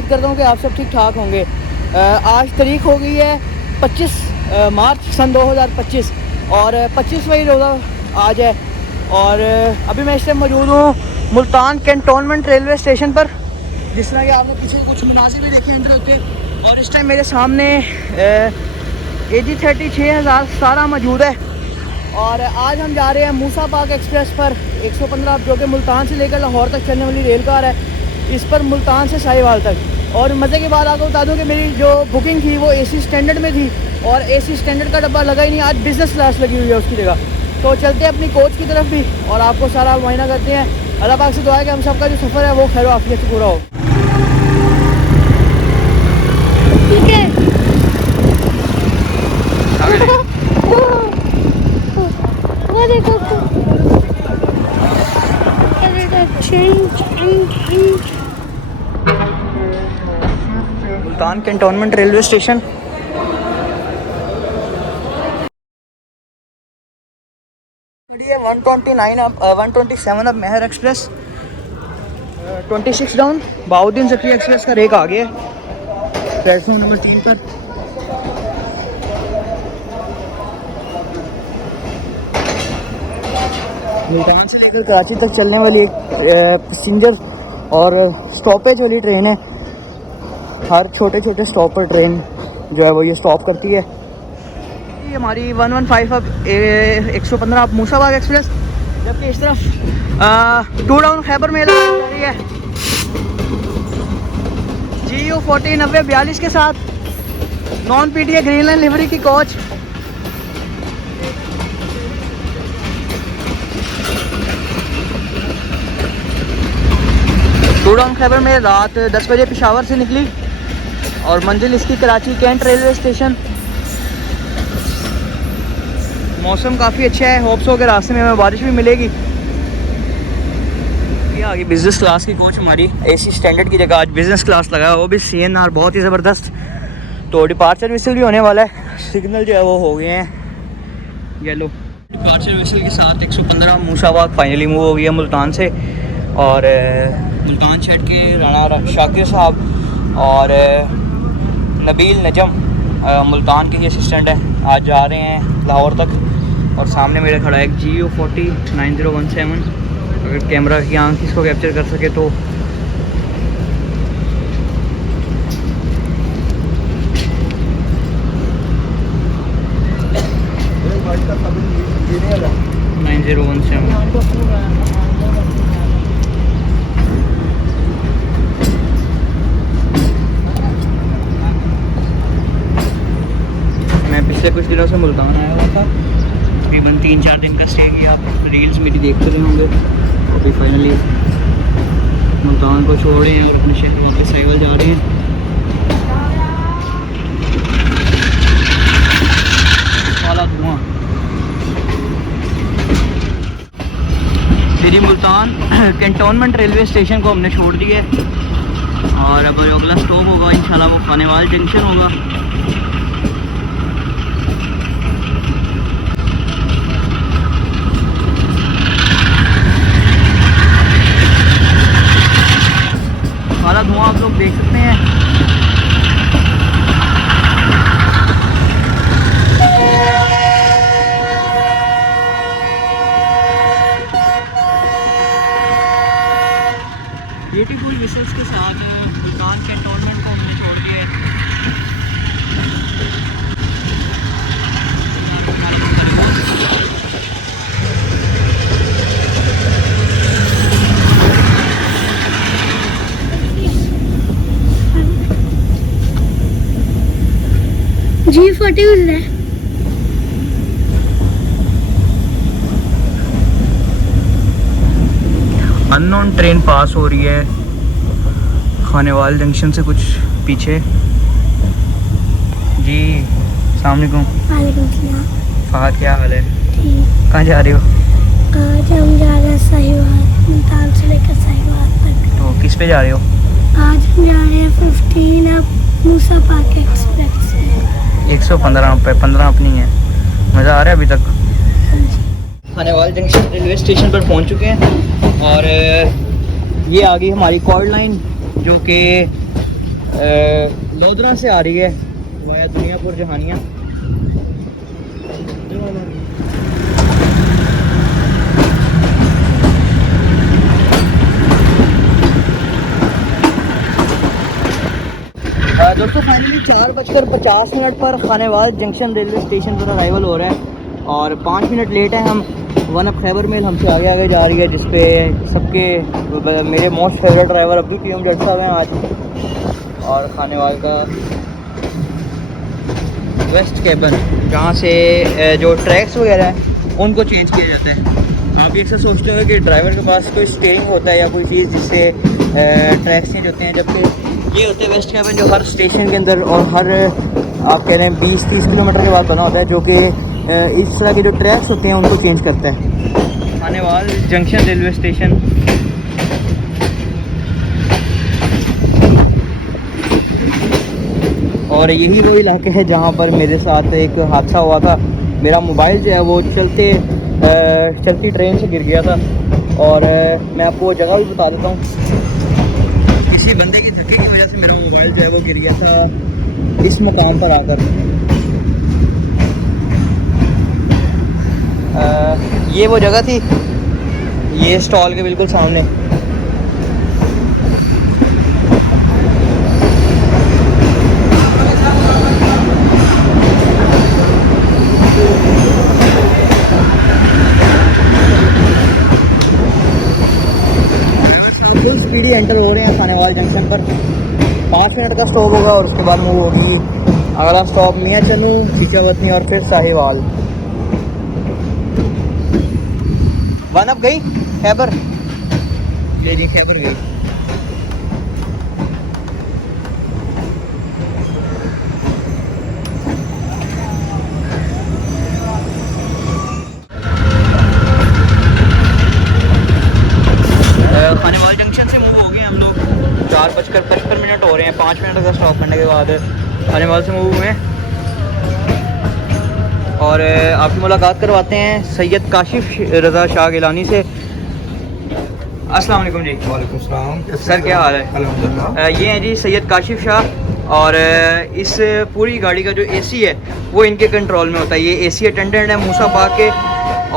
उम्मीद करता हूँ कि आप सब ठीक ठाक होंगे। आज तारीख हो गई है 25 मार्च सन 2025 और 25वां रोज़ा आज है। और अभी मैं इस टाइम मौजूद हूँ मुल्तान कैंटोनमेंट रेलवे स्टेशन पर, जिस तरह कि आपने पीछे कुछ मुनासिब भी देखे एंटर होते। और इस टाइम मेरे सामने AG30 6017 मौजूद है। और आज हम जा रहे हैं मूसा पाक एक्सप्रेस पर 115, जो कि मुल्तान से लेकर लाहौर तक चलने वाली रेल कार है। इस पर मुल्तान से साहिवाल तक। और मज़े की बात आपको बता दूं कि मेरी जो बुकिंग थी वो AC स्टैंडर्ड में थी और AC स्टैंडर्ड का डब्बा लगा ही नहीं, आज बिज़नेस क्लास लगी हुई है उसकी जगह। तो चलते हैं अपनी कोच की तरफ भी और आपको सारा मुआयना करते हैं। अल्लाह पाक से दुआ है कि हम सबका जो सफ़र है वो खैर आफियत से पूरा हो। ठीक है। वो देखो मुल्तान कैंटोनमेंट रेलवे स्टेशन। ये 127 अब Mehar express 26 down Bahauddin Zaki express का रेक आ गया है प्लेटफॉर्म नंबर 3 पर। मुल्तान से लेकर कराची तक चलने वाली एक पैसेंजर और स्टॉपेज वाली ट्रेन है। हर छोटे छोटे स्टॉप पर ट्रेन जो है वो ये स्टॉप करती है। ये हमारी 115 अब 115 अब मूसा पाक एक्सप्रेस, जबकि इस तरफ 2 डाउन खैबर मेला जा रही है GU40 9042 के साथ non PTA green line livery की कोच। टू डाउन खैबर में रात 10 बजे पेशावर से निकली और मंजिल इसकी कराची कैंट रेलवे स्टेशन। मौसम काफ़ी अच्छा है, होप्स हो के रास्ते में हमें बारिश भी मिलेगी। ये आगे बिज़नेस क्लास की कोच हमारी AC स्टैंडर्ड की जगह आज बिज़नेस क्लास लगा है, वो भी CNR बहुत ही ज़बरदस्त। तो डिपार्चर विसल भी होने वाला है, सिग्नल जो है वो हो गए हैं येलो। डिपार्चर विसल के साथ 115 मूसा पाक फाइनली मूव हो गया मुल्तान से। और मुल्तान शहर के राणा शाकिर साहब और नबील नजम मुल्तान के ही असिस्टेंट हैं, आज जा रहे हैं लाहौर तक। और सामने मेरा खड़ा है एक GU40 9017। अगर कैमरा की आंख इसको कैप्चर कर सके तो मैं पिछले कुछ दिनों से मुल्तान आया हुआ था, तकरीबन 3-4 दिन का स्टे किया। आप रील्स मेरी देखते रहे होंगे। अभी फाइनली मुल्तान को छोड़ रहे हैं और अपने शहर वापस साहिवाल जा रहे हैं। काला धुआं Shri Multan cantonment railway station को हमने छोड़ दिया है और अब जो अगला स्टॉप होगा इंशाल्लाह वो खानेवाल जंक्शन होगा। काला धुआं आप लोग देख सकते हैं। ब्यूटीफुल विजल्स के साथ मुल्तान कैंटोनमेंट को हमने छोड़ दिया है। G40 is there. Unknown train pass हो रही है खानेवाल जंक्शन से कुछ पीछे। जी अस्सलाम वालेकुम। वालेकुम सलाम। फ़हद क्या हाल है? ठीक। कहाँ जा रहे हो? आज हम जा रहे हैं साहिवाल, मुल्तान से लेकर साहिवाल तक। तो किस पे जा रहे हो? आज हम जा रहे हैं 15 अब मूसा पाक एक्सप्रेस से। 115 रुपये, 15 अपनी है। मज़ा आ रहा है अभी तक? खानेवाल जंक्शन रेलवे स्टेशन पर पहुंच चुके हैं और ये आ गई हमारी कॉर्ड लाइन, जो कि लोधरा से आ रही है वाया दुनियापुर जहानिया। दोस्तों फाइनली 4:50 पर खानेवाल जंक्शन रेलवे स्टेशन पर अराइवल हो रहा है और 5 मिनट लेट है हम। वन अप खैबर मेल हमसे आगे आगे जा रही है, जिसपे सबके मेरे मोस्ट फेवरेट ड्राइवर अब्दुल कीम जट साहब हैं आज। और खानेवाल का वेस्ट कैबन, जहाँ से जो ट्रैक्स वगैरह हैं उनको चेंज किया जाता है। आप ये अक्सर सोचते हो कि ड्राइवर के पास कोई स्टीयरिंग होता है या कोई चीज़ जिससे ट्रैक्स चेंज होते हैं, जबकि ये होते हैं वेस्ट कैबन जो हर स्टेशन के अंदर और हर आप कह रहे हैं 20-30 किलोमीटर के बाद बना होता है, जो कि इस तरह के जो ट्रैक्स होते हैं उनको चेंज करता है। Khanewal junction railway station. और यही वो इलाके है जहाँ पर मेरे साथ एक हादसा हुआ था। मेरा मोबाइल जो है वो चलती ट्रेन से गिर गया था और मैं आपको वो जगह भी बता देता हूँ। किसी बंदे की धक्के की वजह से मेरा मोबाइल जो है वो गिर गया था इस मुकाम पर आकर। ये वो जगह थी, ये स्टॉल के बिल्कुल सामने। फुल स्पीडी एंटर हो रहे हैं खानेवाल जंक्शन पर। 5 मिनट का स्टॉप होगा और उसके बाद मूव होगी अगला स्टॉप मियाँ चनू, चीचावतनी और फिर साहिवाल। वन अप गई खैबर, ये नहीं खैबर गई। खानेवाल जंक्शन से मूव हो गए हम लोग। 4:55 हो रहे हैं। 5 मिनट का स्टॉप करने के बाद खानेवाल से मूव हुए और आपकी मुलाकात करवाते हैं सैयद काशिफ रज़ा शाह गिलानी से। अस्सलाम वालेकुम जी। वालेकुम सलाम। सर क्या हाल है? अल्हम्दुलिल्लाह। ये हैं जी सैयद काशिफ शाह और इस पूरी गाड़ी का जो एसी है वो इनके कंट्रोल में होता है। ये एसी अटेंडेंट है मूसा बाग के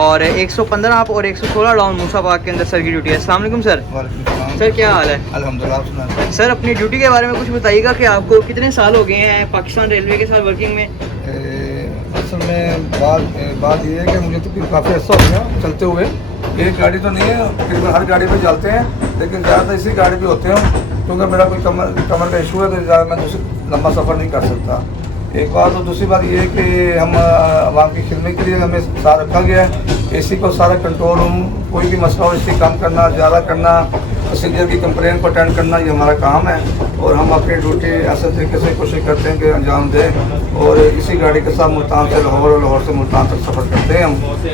और 115 अप और 116 डाउन मूसा बाग के अंदर सर की ड्यूटी है। अस्सलाम वालेकुम सर। वालेकुम सलाम। सर क्या हाल है? अल्हम्दुलिल्लाह। सर अपनी ड्यूटी के बारे में कुछ बताइएगा कि आपको कितने साल हो गए हैं पाकिस्तान रेलवे के साथ वर्किंग में? असल में बात ये है कि मुझे तो काफ़ी अर्सा हो गया चलते हुए। एक गाड़ी तो नहीं है, तकरीबन हर गाड़ी पे चलते हैं, लेकिन ज़्यादातर इसी गाड़ी पे होते हैं क्योंकि मेरा कोई कमर का इशू है तो ज़्यादा मैं दूसरी लंबा सफ़र नहीं कर सकता। एक बात। और दूसरी बात ये है कि हम आवाम की खिदमत के लिए हमें साथ रखा गया है। एसी को सारा कंट्रोल रूम, कोई भी मसला हो इसकी कम करना, ज़्यादा करना, पैसेंजर की कंप्लेन को अटेंड करना, ये हमारा काम है और हम अपनी ड्यूटी ऐसे तरीके से कोशिश करते हैं कि अंजाम दें। और इसी गाड़ी के साथ मुल्तान से लाहौर और लाहौर से मुल्तान तक सफ़र करते हैं हम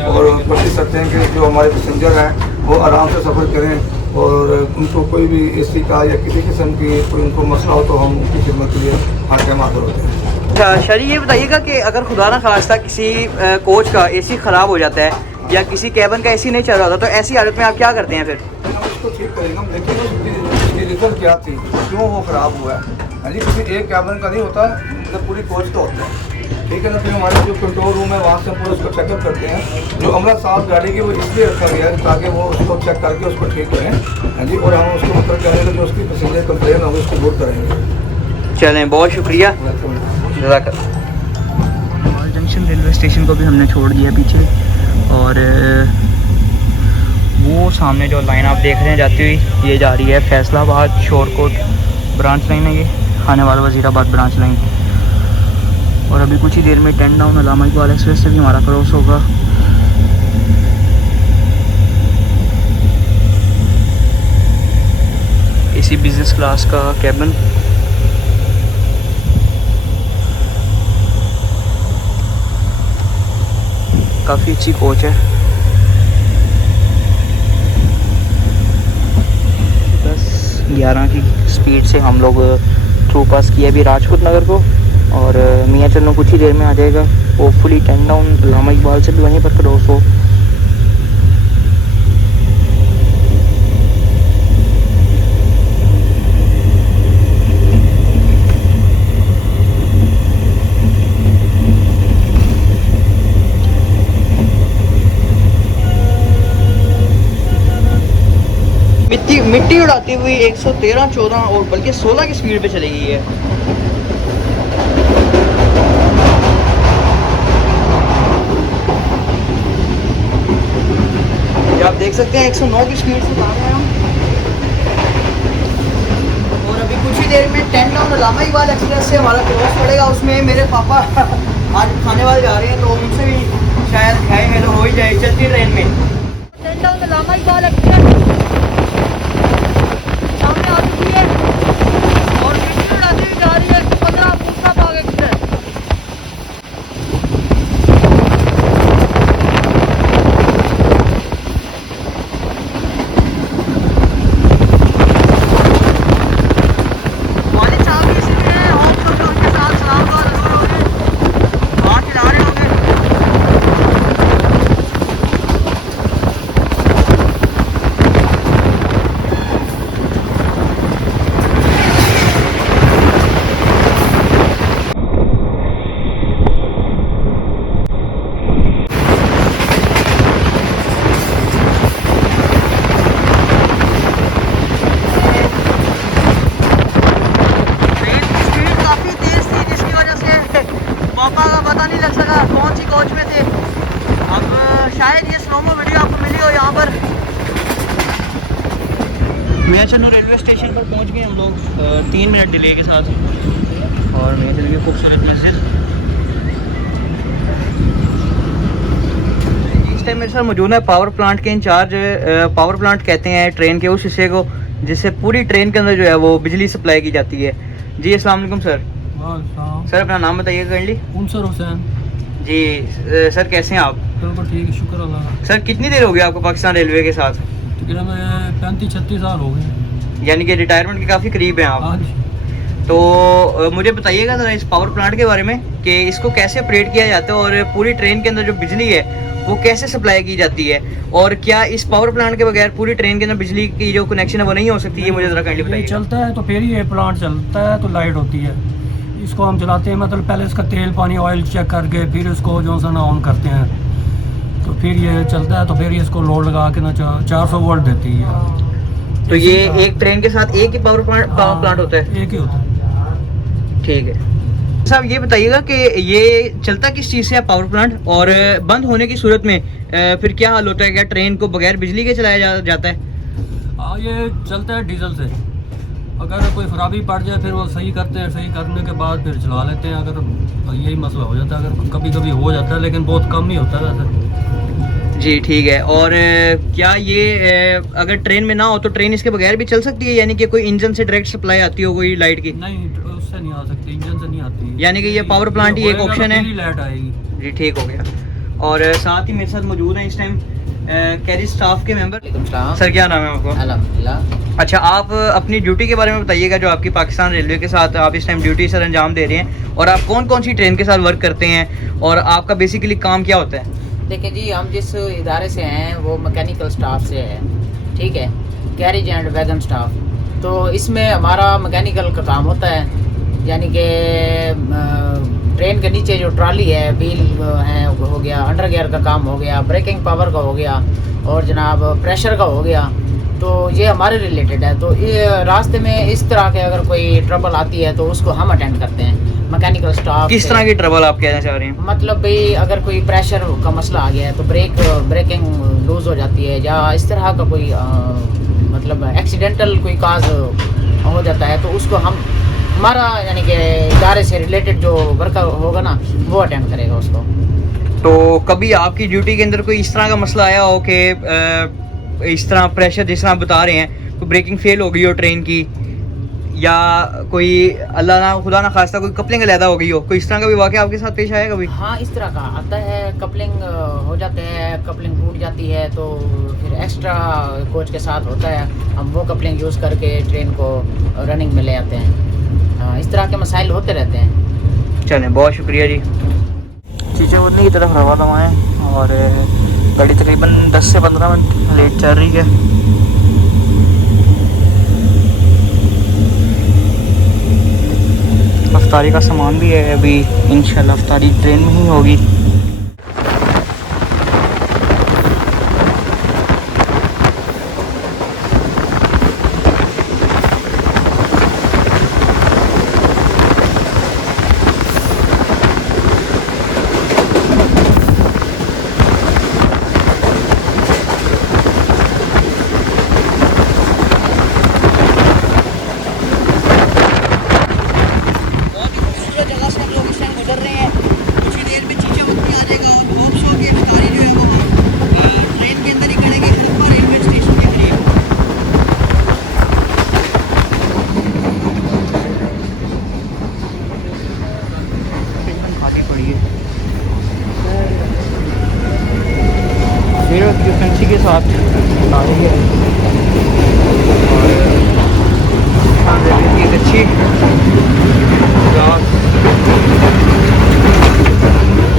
और कोशिश करते हैं कि जो हमारे पैसेंजर हैं वो आराम से सफ़र करें और उनको कोई भी एसी का या किसी किस्म की कोई उनको मसला हो तो हम उनकी खिदमत के लिए हर टाइम हाजिर होते हैं। शरी ये बताइएगा कि अगर खुदा ना खास्ता किसी कोच का एसी ख़राब हो जाता है या किसी कैबन का एसी नहीं चल रहा था तो ऐसी हालत में आप क्या करते हैं फिर? हम उसको ठीक करेंगे। हम देखेंगे उसकी रीज़न क्या थी, क्यों वो ख़राब हुआ है। हाँ जी, किसी एक कैबन का नहीं होता, मतलब पूरी कोच का होता है, ठीक है ना। फिर हमारे जो कंट्रोल रूम है वहाँ से हम पूरा उसको चेकअप करते हैं। जो अमला साफ गाड़ी की वो इसलिए रखा गया है ताकि वो उसको चेक करके उसको ठीक करें। हाँ जी, और हम उसको मतलब करेंगे जो उसकी पैसेंजर कंप्लेन होगी उसको दूर करेंगे। चलें, बहुत शुक्रिया। जंक्शन रेलवे स्टेशन को भी हमने छोड़ दिया पीछे और वो सामने जो लाइन आप देख रहे हैं जाती हुई ये जा रही है फैसलाबाद शोरकोट ब्रांच लाइन है, ये खानेवाल वज़ीराबाद ब्रांच लाइन। और अभी कुछ ही देर में 10 डाउन अल्लामा इकबाल एक्सप्रेस से भी हमारा क्रॉस होगा। इसी बिज़नेस क्लास का कैबिन। काफ़ी अच्छी कोच है। 10-11 की स्पीड से हम लोग थ्रू पास किया अभी राजपूत नगर को और मियाँ चन्नू कुछ ही देर में आ जाएगा। होपफुली 10 डाउन अल्लामा इकबाल से भी वहीं पर क्रॉस हो। मिट्टी उड़ाती हुई 113, 14 और बल्कि 16 की स्पीड पे चली गई है। ये आप देख सकते हैं 109 की स्पीड से जा रहे हैं हम। और अभी कुछ ही देर में 10 टाउन अलामा इकबाल एक्सप्रेस से हमारा क्रॉस पड़ेगा, उसमें मेरे पापा आज खाने वाले जा रहे हैं, तो उनसे भी शायद खाएंगे तो हो ही जाए चलती ट्रेन में। 10 टाउन अलामा इकबाल एक्सप्रेस सामने आ चुकी है और मिट्टी उड़ाती हुई जा रही है 15 मुस्तफाबाद एक्सप्रेस। मियाँचन्नू रेलवे स्टेशन पर पहुंच गए हम लोग 3 मिनट डिले के साथ। और मियाँचन्नू की खूबसूरत मस्जिद। इस टाइम मेरे साथ मौजूद है पावर प्लांट के इंचार्ज। पावर प्लांट कहते हैं ट्रेन के उस हिस्से को जिससे पूरी ट्रेन के अंदर जो है वो बिजली सप्लाई की जाती है। जी अस्सलाम वालेकुम सर। सर अपना नाम बताइएगा काइंडली। उनसर हुसैन। जी सर कैसे हैं आप? बिल्कुल ठीक है, शुक्र अल्लाह का। सर कितनी देर हो गई आपको पाकिस्तान रेलवे के साथ? तकरीबन 35-36 साल हो गए। यानी कि रिटायरमेंट के काफ़ी करीब हैं आप। हाँ जी। तो मुझे बताइएगा ज़रा इस पावर प्लांट के बारे में कि इसको कैसे ऑपरेट किया जाता है और पूरी ट्रेन के अंदर जो बिजली है वो कैसे सप्लाई की जाती है, और क्या इस पावर प्लांट के बगैर पूरी ट्रेन के अंदर बिजली की जो कनेक्शन है वो नहीं हो सकती? ये मुझे ज़रा काइंडली बताइए। चलता है तो फिर ये प्लांट चलता है तो लाइट होती है। इसको हम चलाते हैं, मतलब पहले इसका तेल पानी ऑयल चेक करके फिर इसको जो सा ना ऑन करते हैं, तो फिर ये चलता है। तो फिर इसको लोड लगा के ना 400 वोल्ट देती है। तो ये एक ट्रेन के साथ एक ही पावर प्लांट होता है? एक ही होता है। ठीक है साहब, ये बताइएगा कि ये चलता किस चीज़ से है पावर प्लांट, और बंद होने की सूरत में फिर क्या हाल होता है? क्या ट्रेन को बगैर बिजली के चलाया जाता है? ये चलता है डीजल से। अगर कोई खराबी पड़ जाए फिर वो सही करते हैं, सही करने के बाद फिर चला लेते हैं। अगर यही मसला हो जाता है, अगर कभी कभी हो जाता है, लेकिन बहुत कम ही होता है वैसे। जी ठीक है। और क्या ये अगर ट्रेन में ना हो तो ट्रेन इसके बगैर भी चल सकती है? यानी कि कोई इंजन से डायरेक्ट सप्लाई आती हो कोई लाइट की? नहीं, उससे नहीं आ सकती, इंजन से नहीं आती। यानी कि ये पावर प्लांट ही एक ऑप्शन है। लाइट आएगी। जी ठीक हो गया। और साथ ही मेरे साथ मौजूद हैं इस टाइम कैरी स्टाफ के मेंबर। सर क्या नाम है आपको? अल्हम्दुलिल्लाह। अच्छा, आप अपनी ड्यूटी के बारे में बताइएगा जो आपकी पाकिस्तान रेलवे के साथ आप इस टाइम ड्यूटी सर अंजाम दे रहे हैं, और आप कौन कौन सी ट्रेन के साथ वर्क करते हैं और आपका बेसिकली काम क्या होता है? देखिए जी, हम जिस इदारे से हैं वो मैकेनिकल स्टाफ से है, ठीक है, कैरेज एंड वैगन स्टाफ। तो इसमें हमारा मैकेनिकल का काम होता है, यानी कि ट्रेन के नीचे जो ट्रॉली है, व्हील है हो गया, अंडर गियर का काम हो गया, ब्रेकिंग पावर का हो गया, और जनाब प्रेशर का हो गया। तो ये हमारे रिलेटेड है। तो ये रास्ते में इस तरह के अगर कोई ट्रबल आती है तो उसको हम अटेंड करते हैं मैकेनिकल स्टाफ। किस तरह की ट्रबल आप कहना चाह रहे हैं? मतलब भाई अगर कोई प्रेशर का मसला आ गया है तो ब्रेकिंग लूज हो जाती है, या इस तरह का कोई मतलब एक्सीडेंटल कोई काज हो जाता है, तो उसको हमारा यानी कि इदारे से रिलेटेड जो वर्कर होगा ना वो अटेंड करेगा उसको। तो कभी आपकी ड्यूटी के अंदर कोई इस तरह का मसला आया हो कि इस तरह प्रेशर जिस तरह आप बता रहे हैं, कोई ब्रेकिंग फेल हो गई हो ट्रेन की, या कोई अल्लाह ना खुदा ना खास्ता कोई कपलिंग अलहदा हो गई हो, कोई इस तरह का भी वाक़या आपके साथ पेश आया कभी? हाँ, इस तरह का आता है, कपलिंग हो जाते हैं, कपलिंग टूट जाती है, तो फिर एक्स्ट्रा कोच के साथ होता है, हम वो कपलिंग यूज़ करके ट्रेन को रनिंग में ले आते हैं। इस तरह के मसाइल होते रहते हैं। चलें, बहुत शुक्रिया जी। चीज़ें उतनी की तरफ रवा दवाएँ, और गाड़ी तकरीबन 10 से 15 मिनट लेट चल रही है। अफ्तारी का सामान भी है, अभी इंशाल्लाह अफ्तारी ट्रेन में ही होगी। इसी के साथ आ रही है। और एक अच्छी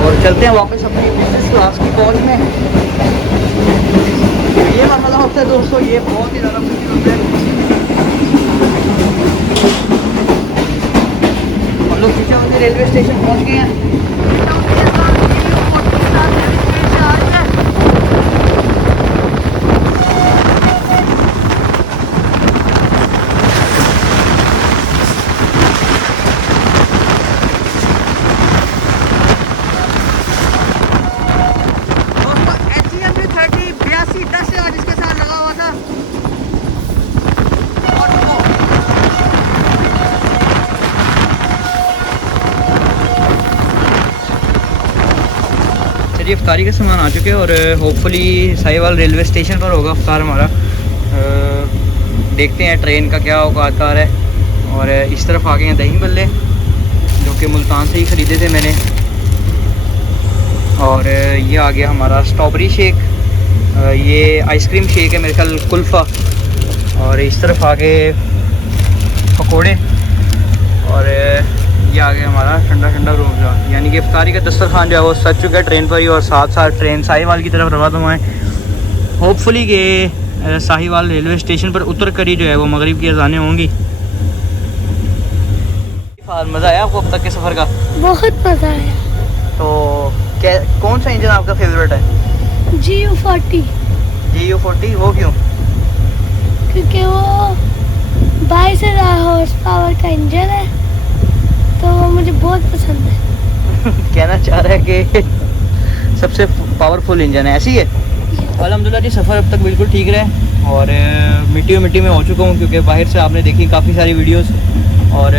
और चलते हैं वापस अपनी बिजनेस क्लास की कोच में। ये मसला होता है दोस्तों, ये बहुत ही ज़्यादा मुश्किल होता है। हम लोग पीछे वाले रेलवे स्टेशन पहुंच गए हैं। इफ्तारी का सामान आ चुके हैं और होपफुली साहिवाल रेलवे स्टेशन पर होगा इफ्तार हमारा। देखते हैं ट्रेन का क्या औकात है। और इस तरफ आ गए हैं दही बल्ले जो कि मुल्तान से ही ख़रीदे थे मैंने। और ये आ गया हमारा स्ट्रॉबेरी शेक, ये आइसक्रीम शेक है मेरे ख्याल कुल्फ़ा। और इस तरफ आ गए पकोड़े और ये आ गया हमारा ठंडा ठंडा रूअफ़ज़ा। यानी कि इफ्तारी का दस्तरखान जो है वो सज चुका है ट्रेन पर ही। और साथ साथ ट्रेन साहिवाल की तरफ रवाना है। होपफुली कि साहिवाल रेलवे स्टेशन पर उतर कर ही जो है वो मगरिब की अज़ानें होंगी। मज़ा आया आपको अब तक के सफ़र का? बहुत मज़ा आया। तो क्या कौन सा इंजन आपका फेवरेट है? GU40। GU40 वो क्यों? क्योंकि वो 22,000 हॉर्स पावर का इंजन है तो वो मुझे बहुत पसंद है। कहना चाह रहा है कि सबसे पावरफुल इंजन है, ऐसी है। अल्हम्दुलिल्लाह जी सफ़र अब तक बिल्कुल ठीक रहे और मिट्टी में हो चुका हूँ क्योंकि बाहर से आपने देखी काफ़ी सारी वीडियोस। और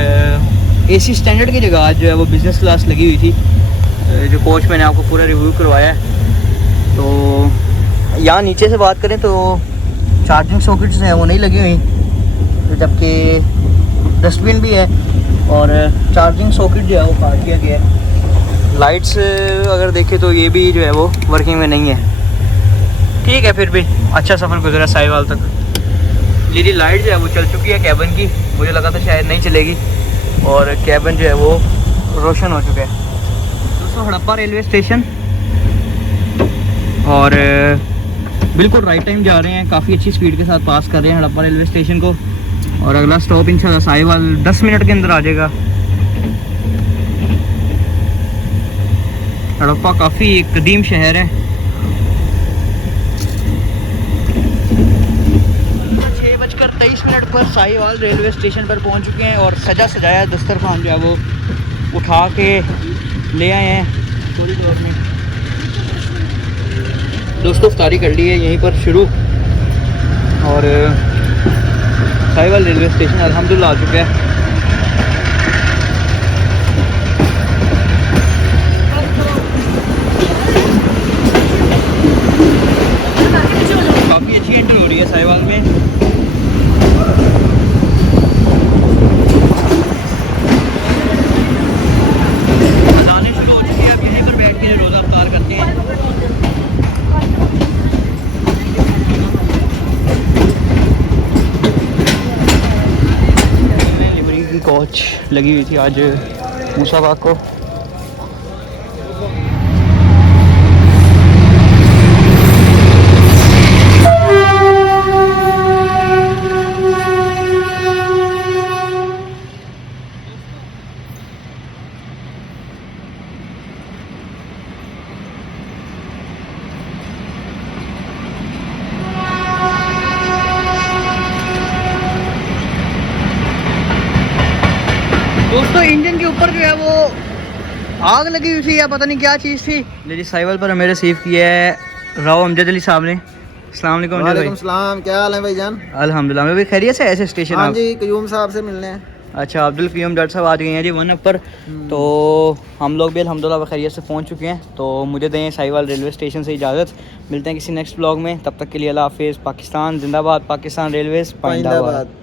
AC स्टैंडर्ड की जगह आज जो है वो बिज़नेस क्लास लगी हुई थी। जो कोच मैंने आपको पूरा रिव्यू करवाया है। तो यहाँ नीचे से बात करें तो चार्जिंग सॉकेट्स हैं वो नहीं लगी हुई, जबकि डस्टबिन भी है और चार्जिंग सॉकेट जो है वो काट दिया गया है। लाइट्स अगर देखें तो ये भी जो है वो वर्किंग में नहीं है। ठीक है, फिर भी अच्छा सफ़र गुजरा साहिवाल तक। लीडी लाइट जो है वो चल चुकी है कैबिन की, मुझे लगा था शायद नहीं चलेगी और कैबिन जो है वो रोशन हो चुका है। दोस्तों हड़प्पा रेलवे स्टेशन और बिल्कुल राइट टाइम जा रहे हैं, काफ़ी अच्छी स्पीड के साथ पास कर रहे हैं हड़प्पा रेलवे स्टेशन को। और अगला स्टॉप इंशाल्लाह साहिवाल 10 मिनट के अंदर आ जाएगा। हड़प्पा काफ़ी एक कदीम शहर है। 6:23 पर साहिवाल रेलवे स्टेशन पर पहुंच चुके हैं और सजा सजाया दस्तरखान जो है वो उठा के ले आए हैं थोड़ी देर में। दोस्तों इफ्तारी कर ली है यहीं पर शुरू और साहिवाल रेलवे स्टेशन अल्हम्दुलिल्लाह आ चुका है। काफ़ी अच्छी एंट्री हो रही है साहिवाल में। अज़ानें शुरू हो चुकी है, अब यहीं पर बैठ के रोज़ा इफ्तार करते हैं। की कोच लगी हुई थी आज मूसाबाग को। दोस्तों इंजन के ऊपर जो है वो आग लगी हुई थी या पता नहीं क्या चीज़ थी। लेडी साहिवाल पर हमें रिसीव किया है राव अमजद अली साहब ने। अस्सलाम वालेकुम अमजद भाई। वालेकुम सलाम, क्या हाल है भाईजान? अल्हम्दुलिल्लाह। मैं भी खैरियत से ऐसे स्टेशन हाँ आप? जी, कयूम साहब से मिलने हैं। अच्छा, अब्दुल क़य्यूम डॉक्टर साहब आ गए हैं जी 1 अप पर। तो हम लोग भी अल्हम्दुलिल्लाह खैरियत से पहुंच चुके हैं। तो मुझे दें साहिवाल रेलवे स्टेशन से इजाज़त। मिलते हैं किसी नेक्स्ट ब्लॉग में, तब तक के लिए अल्लाह हाफिज़। पाकिस्तान जिंदाबाद, पाकिस्तान रेलवेज़ पाइंदाबाद।